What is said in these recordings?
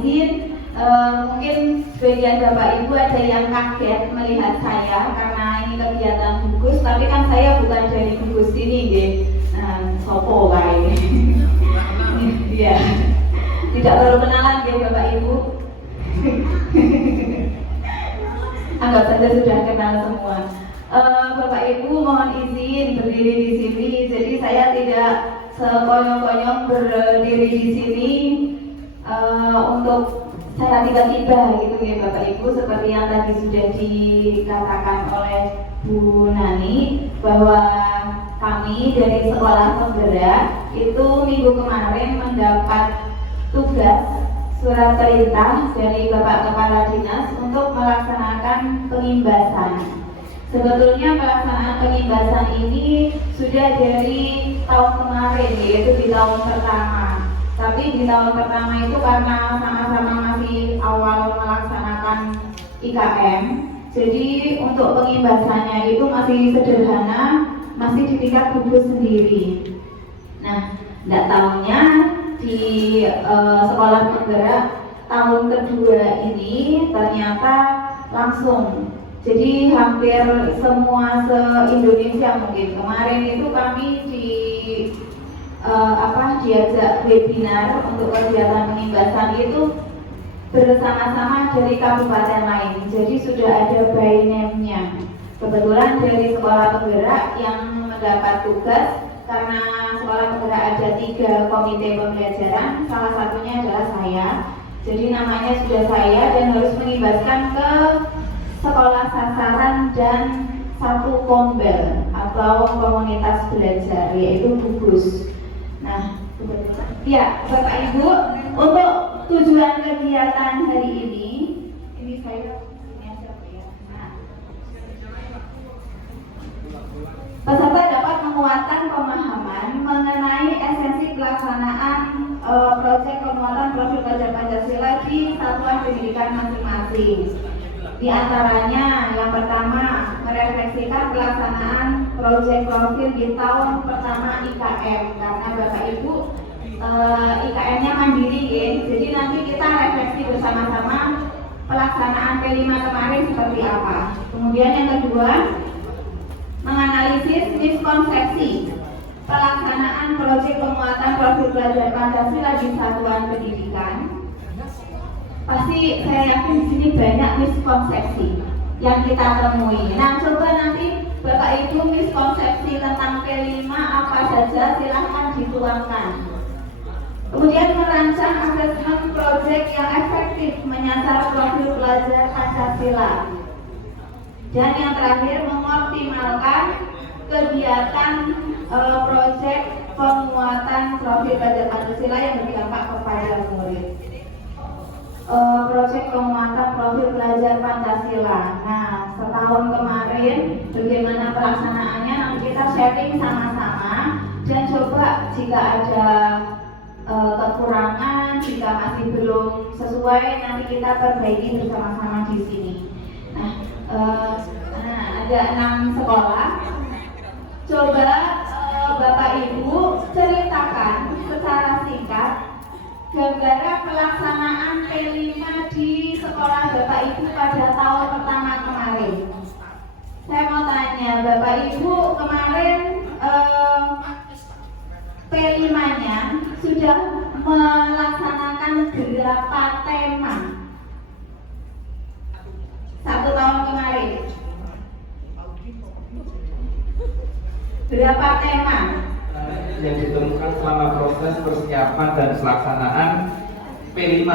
izin, mungkin sebagian Bapak Ibu ada yang kaget melihat saya karena ini kegiatan gugus, tapi kan saya bukan dari gugus ini, nggih. Sopo kae. Iya. Tidak baru kenalan nggih Bapak Ibu. Anggap saja sudah kenal semua. Bapak Ibu mohon izin berdiri di sini. Jadi saya tidak sekonyong-konyong berdiri di sini untuk secara tiba-tiba gitu ya Bapak Ibu, seperti yang tadi sudah dikatakan oleh Bu Nani bahwa kami dari Sekolah Penggerak itu minggu kemarin mendapat tugas surat perintah dari Bapak Kepala Dinas untuk melaksanakan pengimbasan. Sebetulnya pelaksanaan pengimbasan ini sudah dari tahun kemarin, yaitu di tahun pertama. Tapi di tahun pertama itu karena sama-sama masih awal melaksanakan IKM, jadi untuk pengimbasannya itu masih sederhana, masih di tingkat gugus sendiri. Nah, tidak tahunya di Sekolah Penggerak tahun kedua ini ternyata langsung. Jadi hampir semua se-Indonesia mungkin. Kemarin itu kami diajak webinar untuk kegiatan pengimbasan itu bersama-sama dari kabupaten lain. Jadi sudah ada by name-nya. Kebetulan dari Sekolah Penggerak yang mendapat tugas, karena Sekolah Penggerak ada 3 komite pembelajaran, salah satunya adalah saya. Jadi namanya sudah saya dan harus mengimbaskan ke sekolah sasaran dan 1 kombel atau komunitas belajar, yaitu gugus. Nah, ya Bapak Ibu, untuk tujuan kegiatan hari ini saya peserta dapat menguatkan pemahaman mengenai esensi pelaksanaan proyek penguatan profil pelajar Pancasila di satuan pendidikan masing-masing. Di antaranya yang pertama merefleksikan pelaksanaan proyek profil di tahun pertama IKM, karena Bapak Ibu IKM-nya mandiri ya. Jadi nanti kita refleksi bersama-sama pelaksanaan P5 kemarin seperti apa. Kemudian yang kedua, menganalisis miskonsepsi pelaksanaan proyek penguatan profil pelajar Pancasila di satuan pendidikan. Pasti saya yakin di sini banyak miskonsepsi yang kita temui. Nah, coba nanti Bapak Ibu miskonsepsi tentang P5 apa saja, silahkan dituangkan. Kemudian merancang asesmen proyek yang efektif menyasar profil pelajar Pancasila. Dan yang terakhir, mengoptimalkan kegiatan proyek penguatan profil pelajar Pancasila yang berdampak kepada murid. Proyek penguatan profil pelajar Pancasila. Nah, setahun kemarin bagaimana pelaksanaannya, nanti kita sharing sama-sama dan coba jika ada kekurangan, jika masih belum sesuai, nanti kita perbaiki bersama-sama di sini. Ada 6 sekolah. Coba Bapak Ibu ceritakan secara singkat gambaran pelaksanaan P5 di sekolah Bapak Ibu pada tahun pertama kemarin. Saya mau tanya Bapak Ibu, kemarin P5-nya sudah melaksanakan berapa tema? 1 tahun kemarin. Berapa tema yang ditemukan selama proses persiapan dan pelaksanaan P5?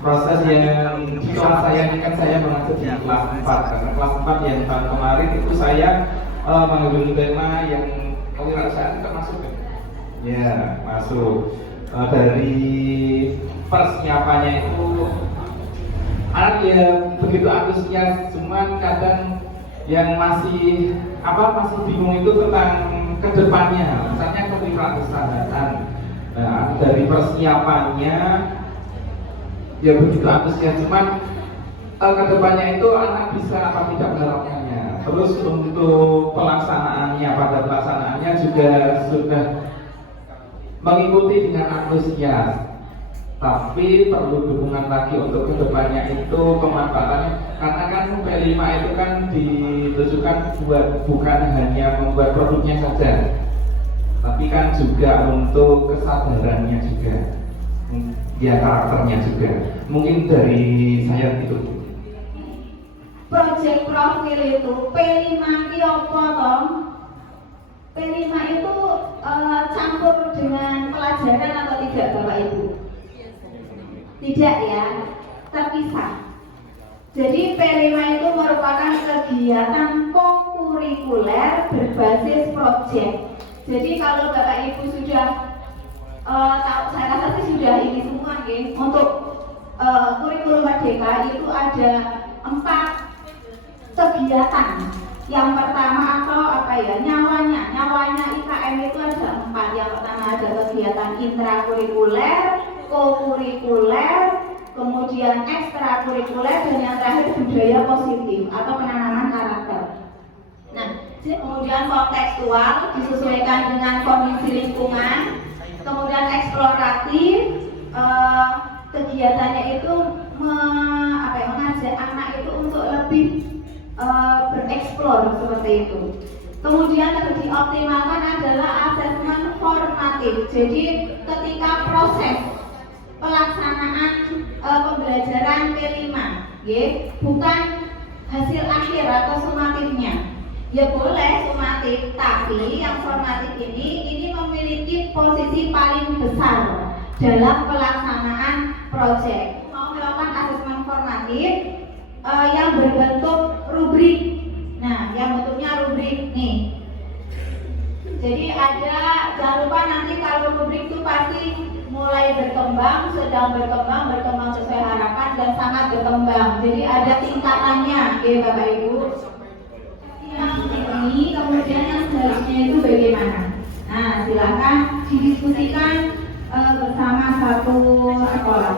Proses yang di kelas saya ini kan saya mengajar di kelas 4, karena kelas 4 yang tahun kemarin itu saya mengambil tema yang kewirausahaan termasuk ya masuk. Dari persiapannya itu anak yang begitu antusias, cuman kadang yang masih bingung itu tentang kedepannya, misalnya kewirausahaan. Nah, dari persiapannya ya begitu antusias, cuman kedepannya itu anak bisa apa tidak menerapkannya. Terus untuk pelaksanaannya, pada pelaksanaannya juga sudah mengikuti dengan antusias, tapi perlu dukungan lagi untuk kedepannya itu kemanfaatannya, karena kan P5 itu kan ditujukan bukan hanya membuat produknya saja, tapi kan juga untuk kesadarannya juga, ya karakternya juga. Mungkin dari saya itu. Project profil itu P5 ki apa toh? P5 itu campur dengan pelajaran atau tidak Bapak Ibu? Tidak ya, terpisah. Jadi P5 itu merupakan kegiatan kokurikuler berbasis project. Jadi kalau Bapak Ibu sudah saya rasa sih sudah ini semua ya. Untuk kurikulum Merdeka itu ada 4 kegiatan. Yang pertama atau nyawanya IKM itu ada 4. Yang pertama ada kegiatan intrakurikuler, kokurikuler, kemudian ekstrakurikuler, dan yang terakhir budaya positif atau penanaman karakter. Nah, kemudian kontekstual disesuaikan dengan kondisi lingkungan, kemudian eksploratif, kegiatannya itu mengajak anak itu untuk lebih bereksplor seperti itu. Kemudian yang dioptimalkan adalah asesmen formatif. Jadi ketika proses pelaksanaan pembelajaran P5, ya, bukan hasil akhir atau sumatifnya. Ya boleh sumatif, tapi yang formatif ini memiliki posisi paling besar dalam pelaksanaan proyek. Mau melakukan asesmen formatif yang berbentuk rubrik. Nah, yang bentuknya rubrik nih. Jadi jangan lupa nanti kalau rubrik itu pasti mulai berkembang, sedang berkembang sesuai harapan dan sangat berkembang. Jadi ada tingkatannya, oke Bapak Ibu. Yang ini kemudian yang seharusnya itu bagaimana? Nah, silakan didiskusikan bersama satu sekolah.